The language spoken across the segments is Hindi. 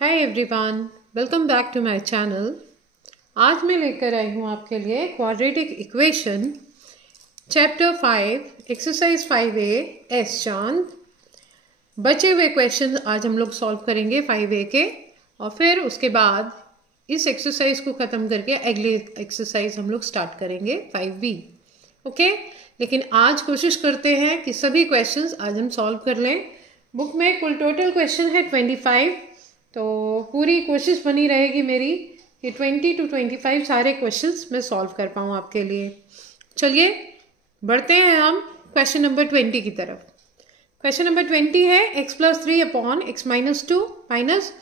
Hi everyone, welcome back to my channel. आज मैं लेकर आई हूँ आपके लिए quadratic equation chapter 5 exercise 5A S Chand. बचे हुए क्वेश्चन आज हम लोग सॉल्व करेंगे 5A के, और फिर उसके बाद इस एक्सरसाइज को ख़त्म करके अगली एक्सरसाइज हम लोग स्टार्ट करेंगे 5B। ओके, लेकिन आज कोशिश करते हैं कि सभी क्वेश्चंस आज हम सॉल्व कर लें। बुक में कुल टोटल क्वेश्चन है 25, तो पूरी कोशिश बनी रहेगी मेरी कि 20 to 25 सारे क्वेश्चंस मैं सॉल्व कर पाऊँ आपके लिए। चलिए बढ़ते हैं हम क्वेश्चन नंबर 20 की तरफ। क्वेश्चन नंबर 20 है x + 3 upon x - 2 minus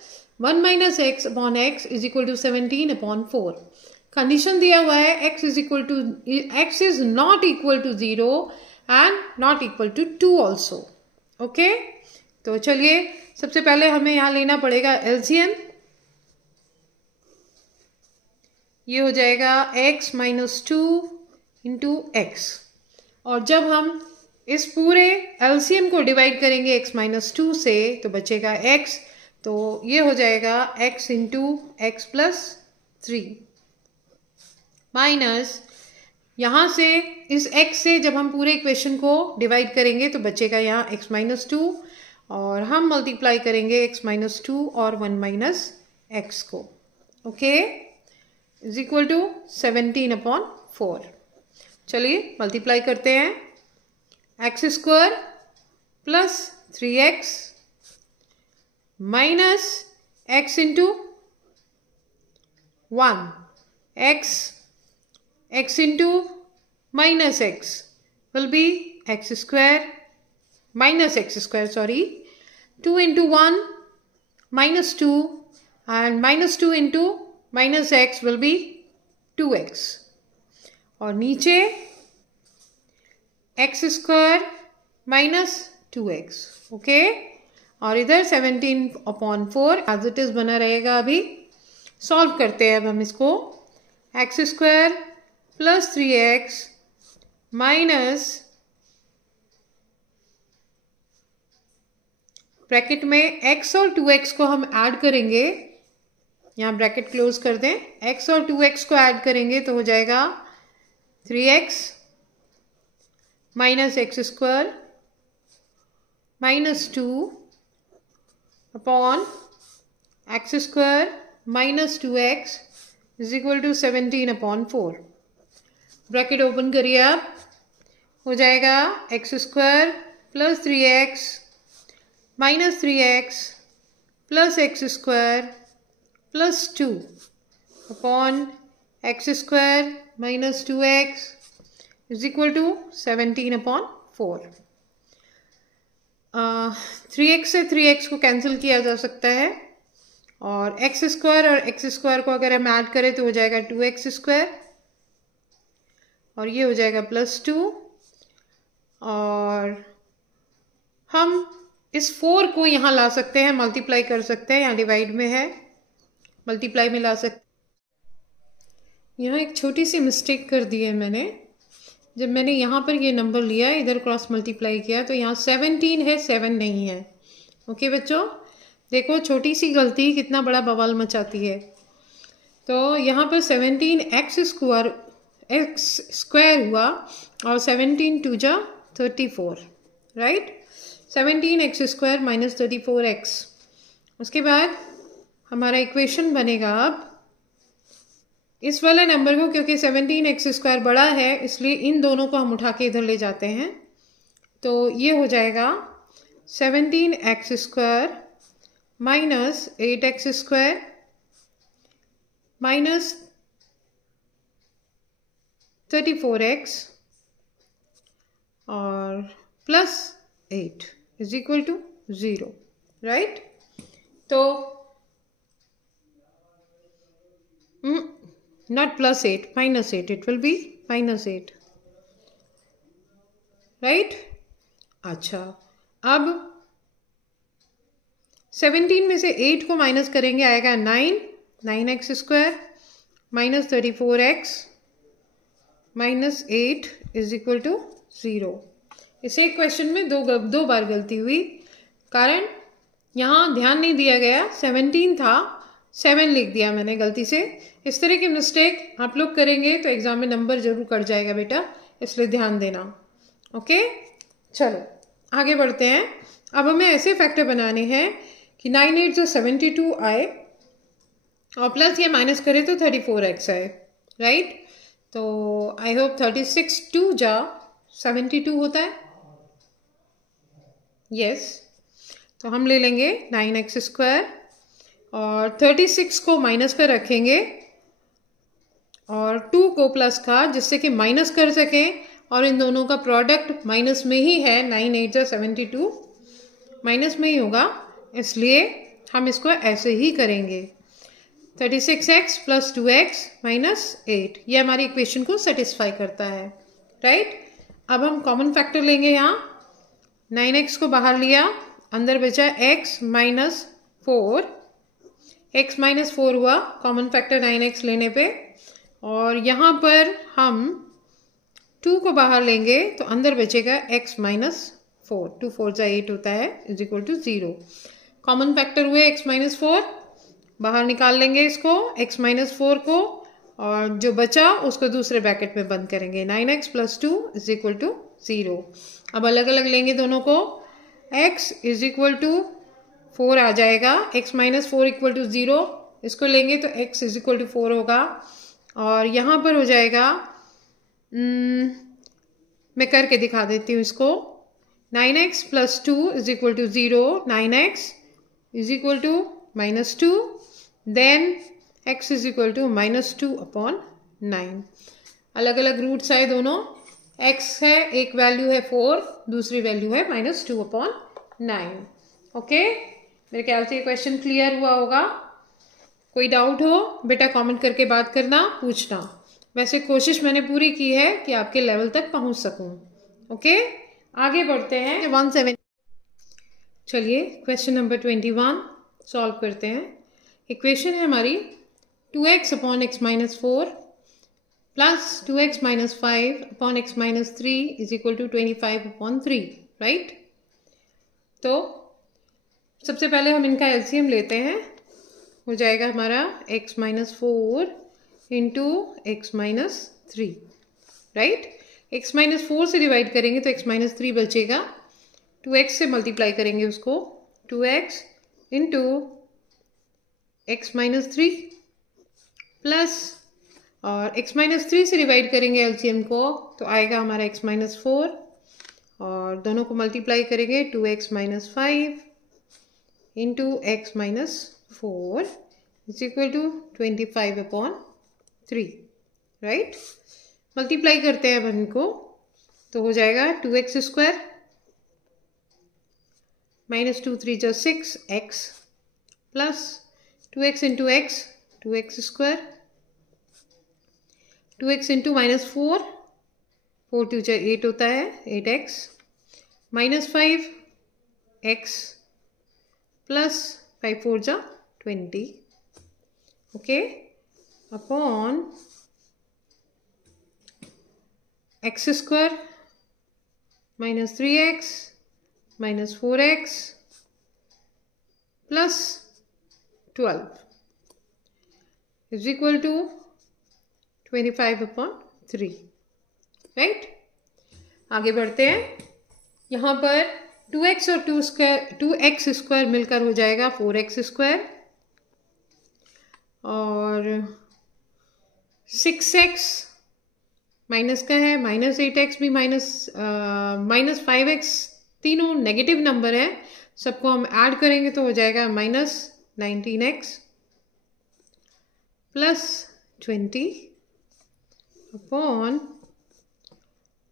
1 - x upon x is equal to 17/4। Condition दिया हुआ है x is not equal to 0 and not equal to 2 also. Okay, तो चलिए सबसे पहले हमें यहाँ लेना पड़ेगा एलसीएम। ये हो जाएगा x - 2 इंटू x, और जब हम इस पूरे एलसीएम को डिवाइड करेंगे x - 2 से तो बचेगा x, तो ये हो जाएगा x इंटू x + 3 माइनस यहाँ से इस x से जब हम पूरे इक्वेशन को डिवाइड करेंगे तो बचेगा यहाँ x - 2, और हम मल्टीप्लाई करेंगे x - 2 और 1 - x को। Okay, is equal to 17/4। चलिए मल्टीप्लाई करते हैं। x² + 3x minus x into 1 x into minus x will be x² minus x², sorry, 2 into 1 minus 2, and -2 into minus x will be 2x, और नीचे x² minus 2x। ओके, और इधर 17/4 एज इट इज बना रहेगा। अभी सॉल्व करते हैं अब हम इसको। x² + 3x माइनस ब्रैकेट में x और 2x को हम ऐड करेंगे, यहाँ ब्रैकेट क्लोज कर दें। x और 2x को ऐड करेंगे तो हो जाएगा 3x minus x² minus 2 upon x² minus 2x is equal to 17/4। Bracket open करिए आप, हो जाएगा x² + 3x minus 3x plus x² plus 2 upon x² minus 2x is equal to 17/4। 3x से 3x को कैंसिल किया जा सकता है, और x² और x² को अगर हम ऐड करें तो हो जाएगा 2x², और ये हो जाएगा +2, और हम इस 4 को यहाँ ला सकते हैं, मल्टीप्लाई कर सकते हैं, यहाँ डिवाइड में है, मल्टीप्लाई में ला सकते। यहाँ एक छोटी सी मिस्टेक कर दी है मैंने। जब मैंने यहाँ पर ये नंबर लिया, इधर क्रॉस मल्टीप्लाई किया, तो यहाँ 17 है, 7 नहीं है। ओके बच्चों, देखो छोटी सी गलती कितना बड़ा बवाल मचाती है। तो यहाँ पर 17x² हुआ, और 17 2 जा 34, राइट। 17x² minus 34x। उसके बाद हमारा इक्वेशन बनेगा अब इस वाले नंबर को, क्योंकि 17x² बड़ा है इसलिए इन दोनों को हम उठा के इधर ले जाते हैं, तो ये हो जाएगा 17x² minus 8x² minus 34x और plus 8 is equal to 0, right. तो not +8, -8, it will be -8, right. अच्छा, अब 17 में से 8 को माइनस करेंगे, आएगा 9x² minus 34x minus 8 is equal to 0। इसे क्वेश्चन में दो बार गलती हुई, कारण यहाँ ध्यान नहीं दिया गया, 17 था, 7 लिख दिया मैंने गलती से। इस तरह की मिस्टेक आप लोग करेंगे तो एग्जाम में नंबर जरूर कट जाएगा बेटा, इसलिए ध्यान देना। ओके, चलो आगे बढ़ते हैं। अब हमें ऐसे फैक्टर बनाने हैं कि 9 8 जो 72 आए और प्लस ये माइनस करें तो 34x आए, राइट। तो आई होप 36 2 जा 72 होता है, यस। तो हम ले लेंगे 9x स्क्वायर और 36 को माइनस पर रखेंगे और 2 को प्लस का, जिससे कि माइनस कर सकें, और इन दोनों का प्रोडक्ट माइनस में ही है। 9 8 जा 72 माइनस में ही होगा, इसलिए हम इसको ऐसे ही करेंगे। 36x प्लस 2x माइनस 8, ये हमारी इक्वेशन को सेटिस्फाई करता है, राइट। अब हम कॉमन फैक्टर लेंगे। यहाँ 9x को बाहर लिया, अंदर बचा x माइनस 4, x माइनस 4 हुआ कॉमन फैक्टर 9x लेने पे। और यहाँ पर हम 2 को बाहर लेंगे तो अंदर बचेगा x माइनस 4, 2 4 जा 8 होता है, is equal to 0। Common factor हुए x माइनस 4, बाहर निकाल लेंगे इसको x माइनस 4 को, और जो बचा उसको दूसरे ब्रैकेट में बंद करेंगे। 9x plus 2 is equal to 0। अब अलग अलग लेंगे दोनों को, x इज इक्वल टू 4 आ जाएगा, x माइनस 4 इक्वल टू 0, इसको लेंगे तो x इज इक्वल टू 4 होगा। और यहाँ पर हो जाएगा, मैं करके दिखा देती हूँ इसको। 9x plus 2 is equal to 0, 9x is equal to minus 2, then x is equal to minus 2 upon 9। अलग अलग रूट्स आए दोनों, x है, एक वैल्यू है 4, दूसरी वैल्यू है माइनस 2 अपॉन 9। ओके, मेरे ख्याल से ये क्वेश्चन क्लियर हुआ होगा। कोई डाउट हो बेटा कमेंट करके बात करना, पूछना। वैसे कोशिश मैंने पूरी की है कि आपके लेवल तक पहुंच सकूं। ओके, आगे बढ़ते हैं। 17, चलिए क्वेश्चन नंबर 21 सॉल्व करते हैं। इक्वेशन है हमारी 2x upon x minus 4 plus 2x minus 5 upon x minus 3 is equal to 25 upon 3, right. तो सबसे पहले हम इनका एलसीएम लेते हैं, हो जाएगा हमारा x minus 4 into x minus 3, right. x minus 4 से डिवाइड करेंगे तो x माइनस 3 बचेगा, 2x से मल्टीप्लाई करेंगे उसको, 2x into x minus 3 plus, और x माइनस 3 से डिवाइड करेंगे एलसीएम को तो आएगा हमारा x माइनस 4, और दोनों को मल्टीप्लाई करेंगे 2x minus 5 into x minus 4 is equal to 25 upon 3, right. Multiply करते हैं अब इनको तो हो जाएगा 2x स्क्वायर माइनस 2 3 जा 6x plus 2x into x 2x square, 2x into minus 4 4 2 जा 8 होता है, 8x माइनस 5x प्लस 5 4 जा 20, okay, upon x square minus 3x minus 4x plus 12 is equal to 25 upon 3, right. आगे बढ़ते हैं। यहाँ पर 2x और 2x स्क्वायर मिलकर हो जाएगा 4x स्क्वायर, और 6x माइनस का है, माइनस 8x भी माइनस 5x, तीनों नेगेटिव नंबर है, सबको हम ऐड करेंगे तो हो जाएगा minus 19x plus 20 upon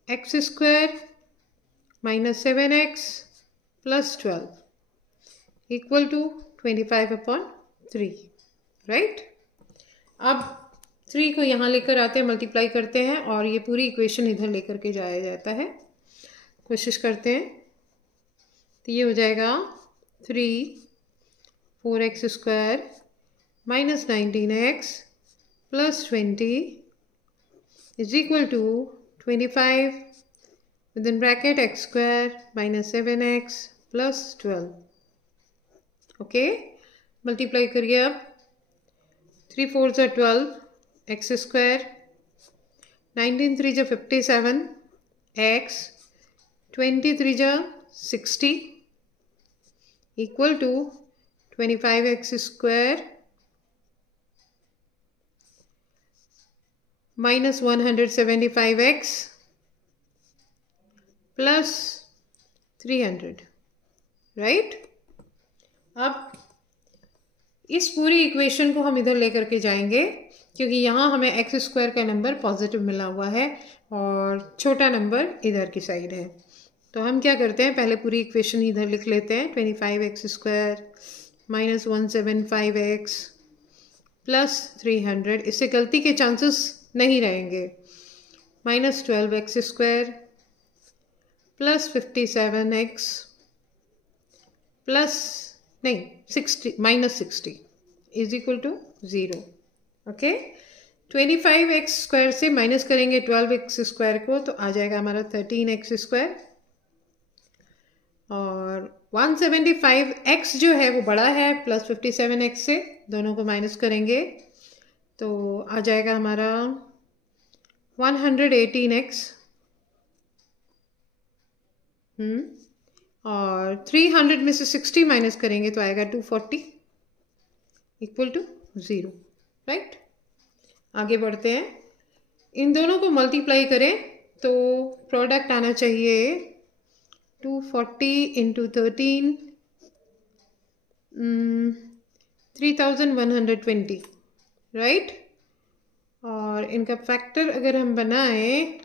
x square minus 7x plus 12 equal to 25 upon 3, right. अब 3 को यहाँ लेकर आते हैं, मल्टीप्लाई करते हैं, और ये पूरी इक्वेशन इधर लेकर के जाया जाता है। कोशिश करते हैं तो ये हो जाएगा 3 4x square minus 19x plus 20 is equal to 25 within bracket x square minus 7x plus 12, okay, multiply करिए अब। 3 4 जा 12 एक्स स्क्वायर, 19 3 जा 57 एक्स, 23 जा 60 equal to 25 x square minus 175 x plus 300, right. अब इस पूरी इक्वेशन को हम इधर लेकर के जाएंगे क्योंकि यहाँ हमें एक्स स्क्वायर का नंबर पॉजिटिव मिला हुआ है और छोटा नंबर इधर की साइड है। तो हम क्या करते हैं, पहले पूरी इक्वेशन इधर लिख लेते हैं। 25 x square minus 175 x plus 300, इससे गलती के चांसेस नहीं रहेंगे। Minus 12 x square plus 57 x plus नहीं 60 minus 60 is equal to 0। Okay, 25 x square से माइनस करेंगे 12 एक्स स्क्वायर को तो आ जाएगा हमारा 13 एक्स स्क्वायर, और 175 एक्स जो है वो बड़ा है प्लस 57 एक्स से, दोनों को माइनस करेंगे तो आ जाएगा हमारा 118 एक्स और 300 में से 60 माइनस करेंगे तो आएगा 240 इक्वल टू 0, राइट। आगे बढ़ते हैं, इन दोनों को मल्टीप्लाई करें तो प्रोडक्ट आना चाहिए 240 इंटू 13 3120, राइट। और इनका फैक्टर अगर हम बनाएं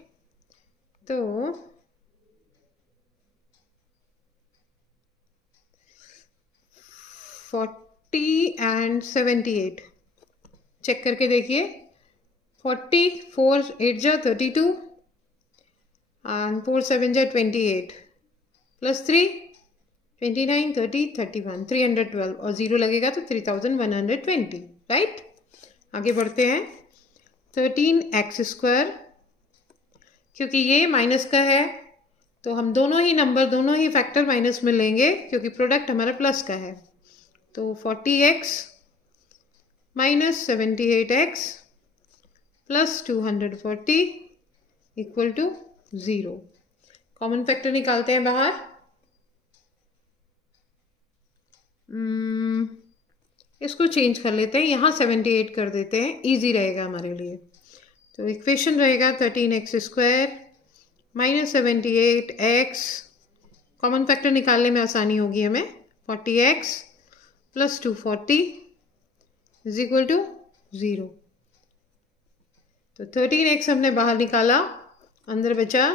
तो 40 एंड 78, चेक करके देखिए। 40 4 8 जा 32 एंड 4 7 जा 28 प्लस 3 29 30 31 312 और 0 लगेगा तो 3120, राइट। आगे बढ़ते हैं, 13 एक्स स्क्वायर, क्योंकि ये माइनस का है तो हम दोनों ही फैक्टर माइनस में लेंगे क्योंकि प्रोडक्ट हमारा प्लस का है। तो 40x minus 78x plus 240 equal to 0। Common factor निकालते हैं बाहर। इसको चेंज कर लेते हैं, यहाँ 78 कर देते हैं, इजी रहेगा हमारे लिए। तो इक्वेशन रहेगा 13 x square minus 78 x, common factor निकालने में आसानी होगी हमें। 40x plus 240 is equal to 0। तो 13x हमने बाहर निकाला, अंदर बचा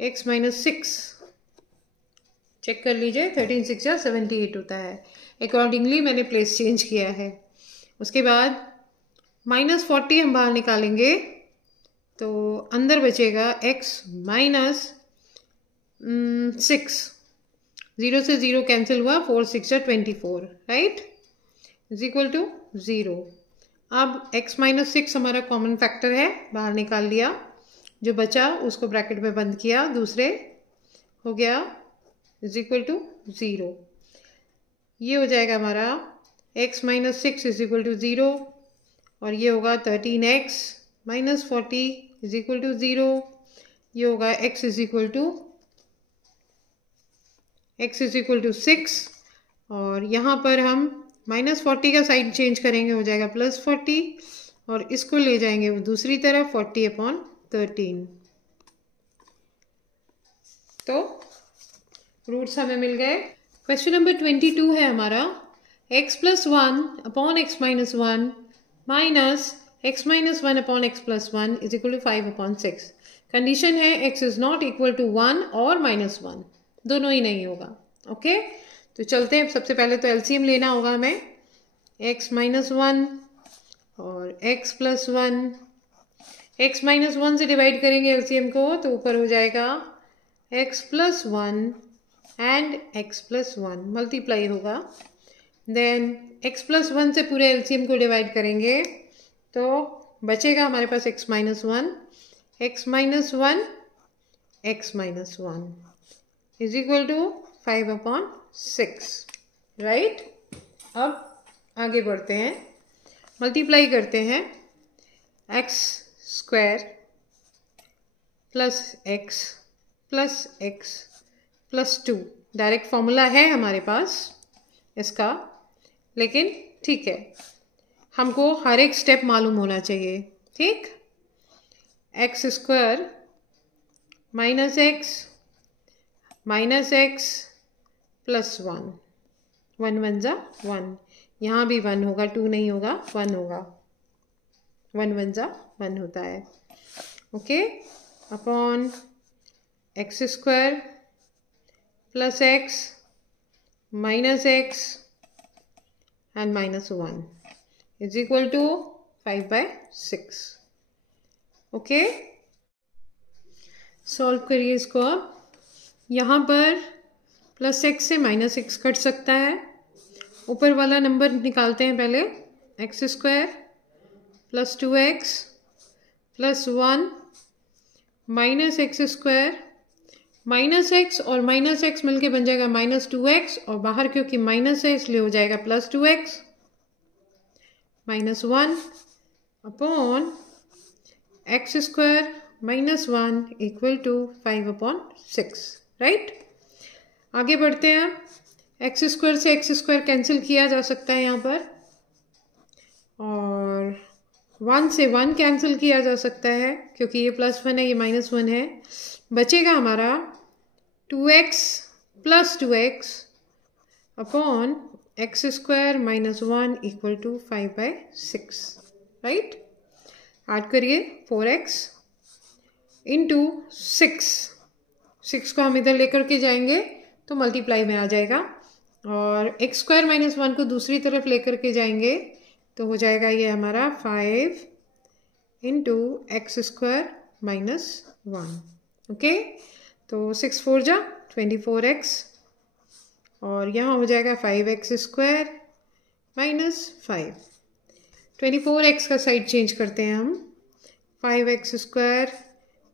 x माइनस 6, चेक कर लीजिए। 13 6 या 78 होता है, अकॉर्डिंगली मैंने प्लेस चेंज किया है। उसके बाद माइनस 40 हम बाहर निकालेंगे तो अंदर बचेगा x माइनस 6, 0 से 0 कैंसिल हुआ, 4 6 24, राइट, इज इक्वल टू 0। अब x माइनस 6 हमारा कॉमन फैक्टर है, बाहर निकाल लिया, जो बचा उसको ब्रैकेट में बंद किया, दूसरे हो गया इज इक्वल टू 0। ये हो जाएगा हमारा x minus 6 is equal to 0 और ये होगा 13x minus 40 is equal to 0। ये होगा x इज इक्वल टू 6 और यहाँ पर हम माइनस 40 का साइड चेंज करेंगे, हो जाएगा प्लस 40 और इसको ले जाएंगे वो दूसरी तरफ 40/13। तो रूट्स हमें मिल गए। क्वेश्चन नंबर 22 है हमारा, x plus 1/x-1 minus x minus 1/x+1 is equal to 5/6। Condition है x is not equal to 1 और -1, दोनों ही नहीं होगा। ओके, तो चलते हैं। सबसे पहले तो एलसीएम लेना होगा हमें, x माइनस 1 और x प्लस 1। x माइनस 1 से डिवाइड करेंगे एलसीएम को तो ऊपर हो जाएगा x plus 1 and x plus 1 multiply होगा। देन x प्लस 1 से पूरे एलसीएम को डिवाइड करेंगे तो बचेगा हमारे पास x minus 1, x minus 1, x minus 1 is equal to 5/6। Right. अब आगे बढ़ते हैं, मल्टीप्लाई करते हैं x square plus x plus 2। Direct formula है हमारे पास इसका, लेकिन ठीक है, हमको हर एक स्टेप मालूम होना चाहिए। ठीक, x square minus x plus 1, 1 1 जा 1, यहाँ भी 1 होगा, 2 नहीं होगा, 1 होगा, 1 1 जा 1 होता है। Okay, upon x square plus x minus x and minus 1 is equal to 5/6। Okay, solve करिए इसको। अब यहाँ पर प्लस एक्स से माइनस एक्स कट सकता है, ऊपर वाला नंबर निकालते हैं पहले। X square plus 2x plus 1 minus x square, minus x और माइनस एक्स मिलके बन जाएगा माइनस 2x, और बाहर क्योंकि माइनस है इसलिए हो जाएगा plus 2x minus 1 upon x square minus 1 equal to 5/6। Right, आगे बढ़ते हैं। एक्स स्क्वायर से एक्स स्क्वायर कैंसिल किया जा सकता है यहाँ पर, और 1 से 1 कैंसिल किया जा सकता है क्योंकि ये प्लस 1 है, ये माइनस 1 है। बचेगा हमारा 2x plus 2x upon x square minus 1 equal to 5/6। Right, add करिए 4x इंटू 6 को हम इधर लेकर के जाएंगे तो मल्टीप्लाई में आ जाएगा, और एक्स स्क्वायर माइनस 1 को दूसरी तरफ लेकर के जाएंगे तो हो जाएगा ये हमारा 5 into x square minus 1। Okay, तो 6 4 जा 24x, और यहाँ हो जाएगा 5x स्क्वायर माइनस 5। 24x का साइड चेंज करते हैं हम, 5x square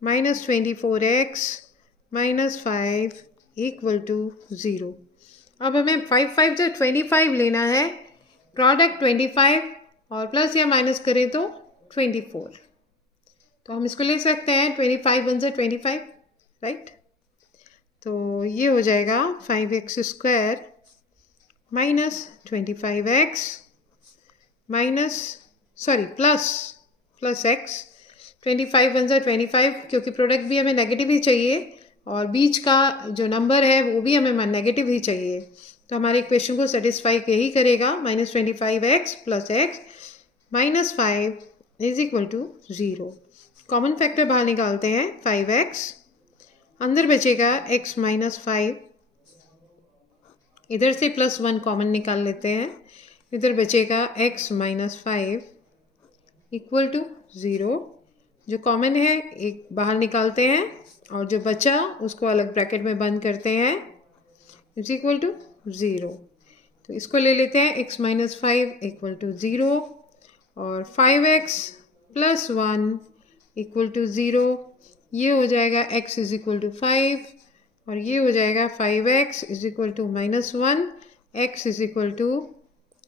minus 24x minus 5 equal to 0। अब हमें 5 5 से 25 लेना है, प्रोडक्ट 25 और प्लस या माइनस करें तो 24, तो हम इसको ले सकते हैं 25 1 से 25। राइट, तो ये हो जाएगा 5x square minus 25x minus plus x। 25 1 से 25, क्योंकि प्रोडक्ट भी हमें नेगेटिव ही चाहिए और बीच का जो नंबर है वो भी हमें नेगेटिव ही चाहिए, तो हमारे इक्वेशन को सेटिस्फाई यही करेगा। Minus 25x plus x minus 5 is equal to 0। Common factor बाहर निकालते हैं 5x, अंदर बचेगा x माइनस 5, इधर से प्लस 1 कॉमन निकाल लेते हैं, इधर बचेगा x माइनस 5 इक्वल टू 0। जो कॉमन है एक बाहर निकालते हैं और जो बचा उसको अलग ब्रैकेट में बंद करते हैं, इज इक्वल टू 0। तो इसको ले लेते हैं x माइनस 5 इक्वल टू 0, और 5x प्लस 1 इक्वल टू 0, ये हो जाएगा x इज इक्वल टू 5, और ये हो जाएगा 5x is equal to minus 1, x is equal to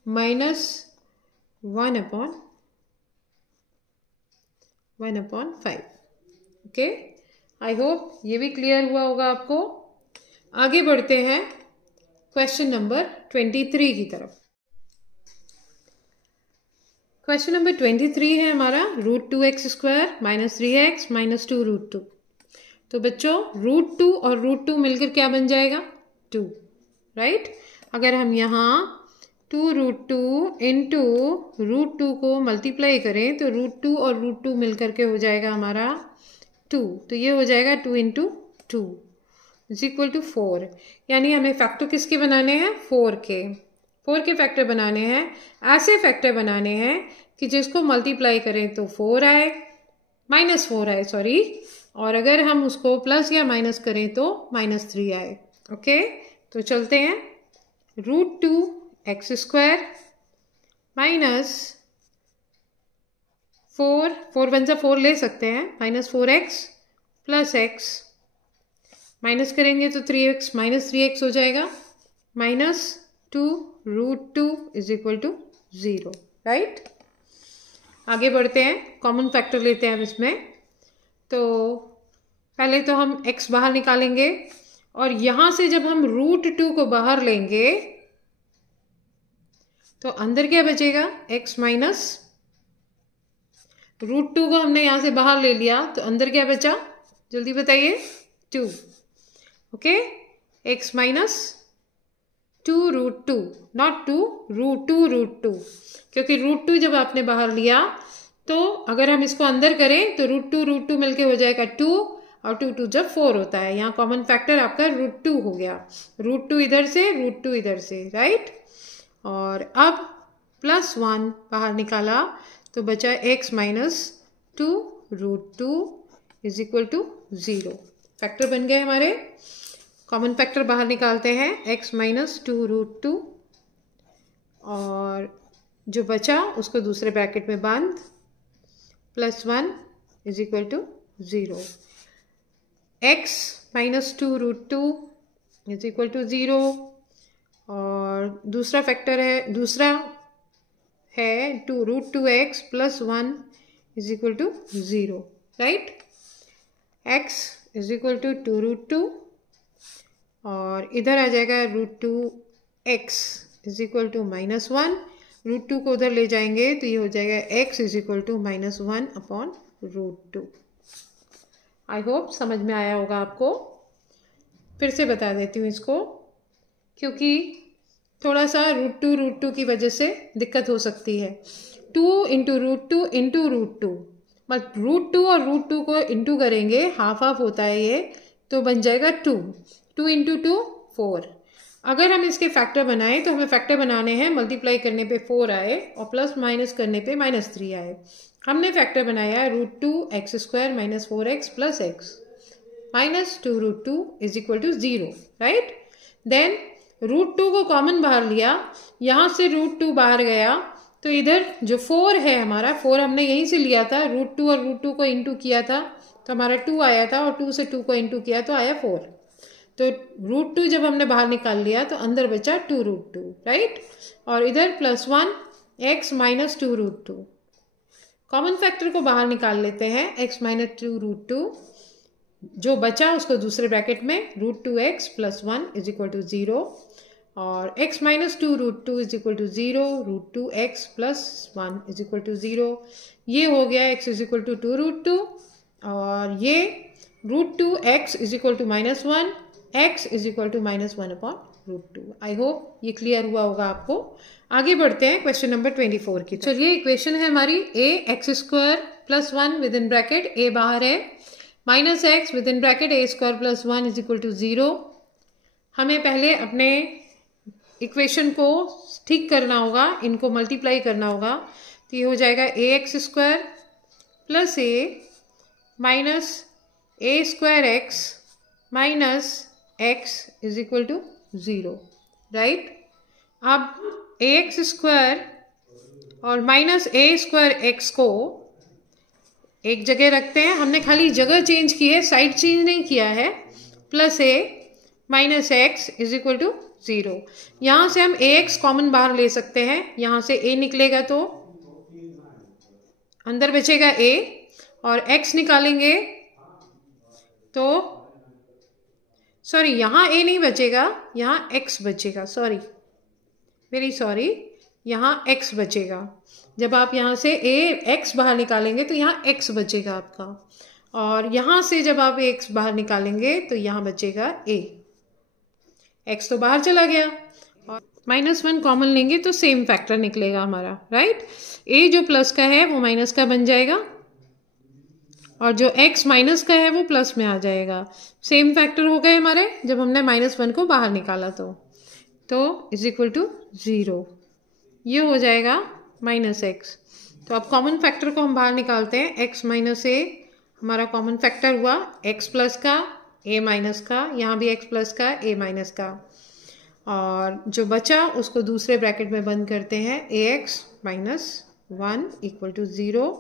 minus 1/5। Okay, I hope ये भी क्लियर हुआ होगा आपको। आगे बढ़ते हैं क्वेश्चन नंबर 23 की तरफ। क्वेश्चन नंबर 23 है हमारा √2x square minus 3x minus 2 √2। तो बच्चों √2 और √2 मिलकर क्या बन जाएगा 2। राइट, अगर हम यहाँ 2√2 इंटू √2 को मल्टीप्लाई करें तो √2 और √2 मिलकर के हो जाएगा हमारा 2, तो ये हो जाएगा 2 इंटू 2 इज इक्वल टू 4। यानी हमें फैक्टर किसके बनाने हैं 4 के फैक्टर बनाने हैं। ऐसे फैक्टर बनाने हैं कि जिसको मल्टीप्लाई करें तो 4 आए, माइनस 4 आए सॉरी, और अगर हम उसको प्लस या माइनस करें तो माइनस 3 आए। ओके, तो चलते हैं √2x स्क्वायर माइनस 4 1 से 4 ले सकते हैं, माइनस 4x प्लस x, माइनस करेंगे तो 3x माइनस 3x हो जाएगा, minus 2 root 2 is equal to 0, right. आगे बढ़ते हैं, कॉमन फैक्टर लेते हैं अब इसमें। तो पहले तो हम x बाहर निकालेंगे और यहाँ से जब हम रूट 2 को बाहर लेंगे तो अंदर क्या बचेगा, x माइनस रूट 2 को हमने यहाँ से बाहर ले लिया तो अंदर क्या बचा, जल्दी बताइए, 2। Okay, x minus 2 root 2, not 2 root 2, क्योंकि रूट 2 जब आपने बाहर लिया तो अगर हम इसको अंदर करें तो रूट टू मिलके हो जाएगा 2 और 2 जब 4 होता है। यहाँ कॉमन फैक्टर आपका रूट 2 हो गया, रूट 2 इधर से, रूट 2 इधर से, राइट। और अब +1 बाहर निकाला तो बचा x minus 2 root 2 is equal to 0। Factor बन गए हमारे। कॉमन फैक्टर बाहर निकालते हैं, x माइनस 2 रूट 2 और जो बचा उसको दूसरे ब्रैकेट में बांध, +1 is equal to 0। x minus 2 root 2 is equal to 0 और दूसरा फैक्टर है, दूसरा है 2 root 2x plus 1 is equal to 0, right. x is equal to 2 root 2 और इधर आ जाएगा root 2x is equal to -1, root 2 को उधर ले जाएंगे तो ये हो जाएगा x is equal to -1 upon root 2। I hope समझ में आया होगा आपको। फिर से बता देती हूँ इसको, क्योंकि थोड़ा सा रूट टू की वजह से दिक्कत हो सकती है। 2 into root 2 into root 2, but root 2 और रूट 2 को इंटू करेंगे, हाफ हाफ होता है ये, तो बन जाएगा 2 इंटू 2 4। अगर हम इसके फैक्टर बनाएं तो हमें फैक्टर बनाने हैं, मल्टीप्लाई करने पे 4 आए और प्लस माइनस करने पे -3 आए। हमने फैक्टर बनाया रूट 2x² माइनस 4x प्लस x minus 2 root 2 is equal to 0, right. Then root 2 को कॉमन बाहर लिया, यहाँ से रूट 2 बाहर गया तो इधर जो 4 है हमारा, 4 हमने यहीं से लिया था, रूट 2 और रूट 2 को इंटू किया था तो हमारा 2 आया था और 2 से 2 को इंटू किया तो आया 4। तो रूट 2 जब हमने बाहर निकाल लिया तो अंदर बचा 2 रूट 2, राइट। और इधर +1 x minus 2 root 2। Common factor को बाहर निकाल लेते हैं, x माइनस 2 रूट 2, जो बचा उसको दूसरे ब्रैकेट में root 2x plus 1 is equal to 0 और x minus 2 root 2 is equal to 0, root 2x plus 1 is equal to 0। ये हो गया x is equal to 2 root 2 और ये root 2x is equal to -1, x is equal to -1 upon root 2। I hope ये क्लियर हुआ होगा आपको। आगे बढ़ते हैं क्वेश्चन नंबर 24 की। चलिए, इक्वेशन है हमारी ax² plus 1 within bracket, a बाहर है, minus x within bracket a² plus 1 is equal to 0। हमें पहले अपने इक्वेशन को ठीक करना होगा, इनको मल्टीप्लाई करना होगा, तो ये हो जाएगा ax² plus a minus a² minus x is equal to 0, right. अब ax² और माइनस a² को एक जगह रखते हैं, हमने खाली जगह चेंज की है, साइड चेंज नहीं किया है। Plus a minus x is equal to 0। यहाँ से हम ax कॉमन बाहर ले सकते हैं, यहाँ से a निकलेगा तो अंदर बचेगा a और x निकालेंगे तो सॉरी, यहाँ a नहीं बचेगा, यहाँ x बचेगा, सॉरी वेरी सॉरी, यहाँ x बचेगा। जब आप यहाँ से x बाहर निकालेंगे तो यहाँ x बचेगा आपका, और यहाँ से जब आप x बाहर निकालेंगे तो यहाँ बचेगा a। x तो बाहर चला गया और -1 कॉमन लेंगे तो सेम फैक्टर निकलेगा हमारा, राइट। a जो प्लस का है वो माइनस का बन जाएगा और जो x माइनस का है वो प्लस में आ जाएगा। सेम फैक्टर हो गए हमारे जब हमने -1 को बाहर निकाला तो इज इक्वल टू 0। ये हो जाएगा -x। तो अब कॉमन फैक्टर को हम बाहर निकालते हैं, x माइनस a हमारा कॉमन फैक्टर हुआ, x प्लस का a माइनस का, यहाँ भी x प्लस का a माइनस का, और जो बचा उसको दूसरे ब्रैकेट में बंद करते हैं, ax माइनस 1 इक्वल टू 0।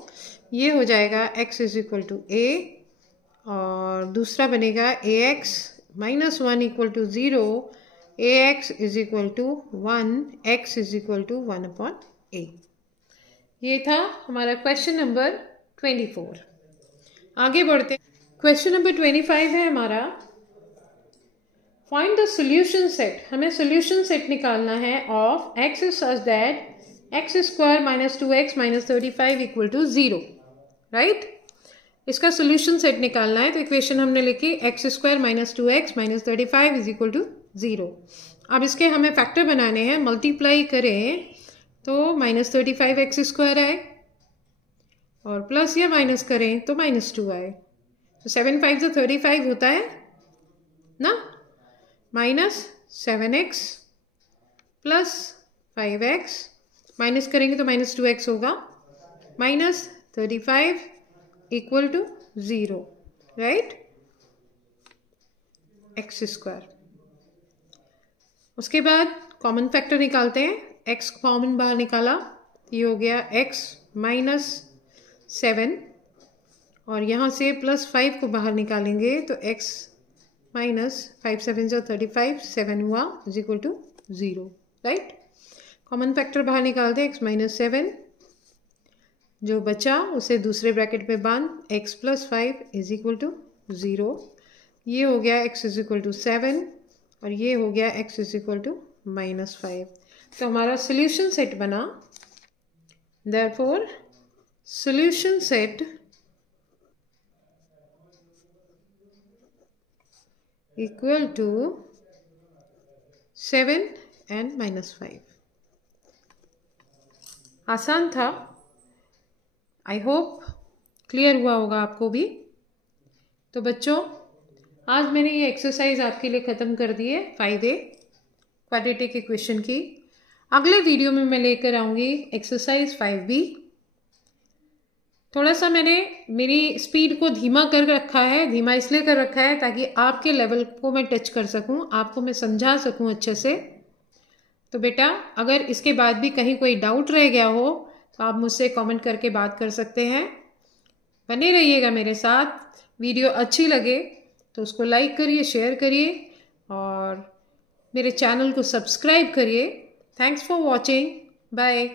ये हो जाएगा x is equal to a और दूसरा बनेगा ax minus 1 equal to 0, ax is equal to 1, x is equal to 1/a। ये था हमारा क्वेश्चन नंबर 24। आगे बढ़ते, क्वेश्चन नंबर 25 है हमारा, फाइंड द सोल्यूशन सेट। हमें सोल्यूशन सेट निकालना है of x is such that x square minus 2x minus 35 equal to 0, right. इसका सोल्यूशन सेट निकालना है, तो इक्वेशन हमने लिखी x square minus 2x minus 35 is equal to 0। अब इसके हमें फैक्टर बनाने हैं, मल्टीप्लाई करें तो माइनस 35x स्क्वायर आए और प्लस या माइनस करें तो -2 आए। तो 7 5 से 35 होता है ना, minus 7x plus 5x, minus करेंगे तो -2x होगा, minus 35 equal to 0, right, x square. उसके बाद कॉमन फैक्टर निकालते हैं, x कॉमन बाहर निकाला, ये हो गया x माइनस 7 और यहाँ से +5 को बाहर निकालेंगे तो x माइनस 5 7 जो 35, 7 हुआ is equal to 0, right. Common factor बाहर निकालते हैं, x माइनस 7, जो बचा उसे दूसरे ब्रैकेट में बांध, x plus 5 is equal to 0। ये हो गया x इज इक्वल टू 7 और ये हो गया x इज इक्वल टू -5। तो हमारा सोल्यूशन सेट बना, therefore solution set equal to 7 and -5। आसान था, आई होप क्लियर हुआ होगा आपको भी। तो बच्चों, आज मैंने ये एक्सरसाइज आपके लिए ख़त्म कर दी है 5A क्वाड्रेटिक इक्वेशन की। अगले वीडियो में मैं लेकर आऊँगी एक्सरसाइज 5B। थोड़ा सा मैंने मेरी स्पीड को धीमा कर रखा है, धीमा इसलिए कर रखा है ताकि आपके लेवल को मैं टच कर सकूं, आपको मैं समझा सकूं अच्छे से। तो बेटा, अगर इसके बाद भी कहीं कोई डाउट रह गया हो तो आप मुझसे कमेंट करके बात कर सकते हैं। बने रहिएगा मेरे साथ। वीडियो अच्छी लगे तो उसको लाइक करिए, शेयर करिए और मेरे चैनल को सब्सक्राइब करिए। Thanks for watching, bye.